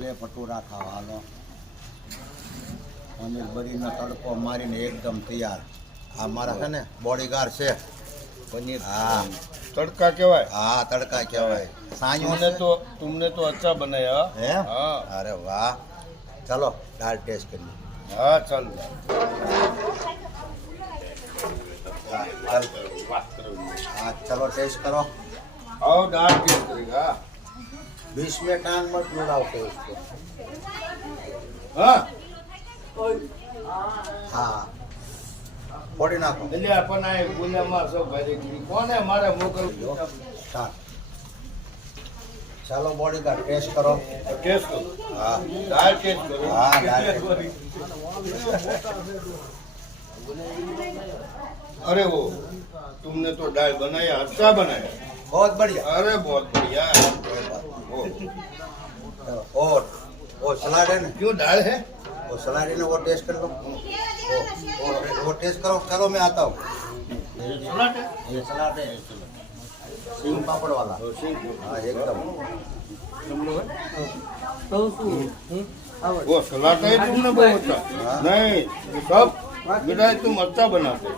છોલે ભટુરા ખાવા હાલો પનીર ભરીને તડકો મારીને એકદમ તૈયાર આ મારા છે ને બોડીગાર્ડ છે पनीर हाँ तड़का केवाय हाँ तड़का कहेवाय साइयों तुमने तो अच्छा बनाया है हाँ अरे वाह चलो दाल टेस्ट करिए हाँ चल हाँ चलो टेस्ट करो आओ दाल टेस्ट करेगा 20 में टांग मत लुड़ाओ के उसको हाँ हाँ फोड़ी नाखो એટલે આપણને આ ગુનામાં સૌ ભાઈ કોને મારે મોકલ स्टार्ट चलो बॉडी का टेस्ट करो ટેસ્ટ કરો हाँ દાળ ટેસ્ટ કરો हाँ दाल अरे वो तुमने तो दाल बनाया अच्छा बनाया बहुत बढ़िया अरे बहुत बढ़िया कोई बात नहीं। वो चलो, और वो सलाद है ना क्यों दाल है वो सलाद है ना वो टेस्ट कर लो वो टेस्ट करो चलो मैं आता हूँ सलाद है ये सलाद है सिंग पापड़ वाला हाँ एकदम वो सलाद है तुमने बहुत अच्छा हाँ। नहीं ये सब मिठाई तुम अच्छा बनाते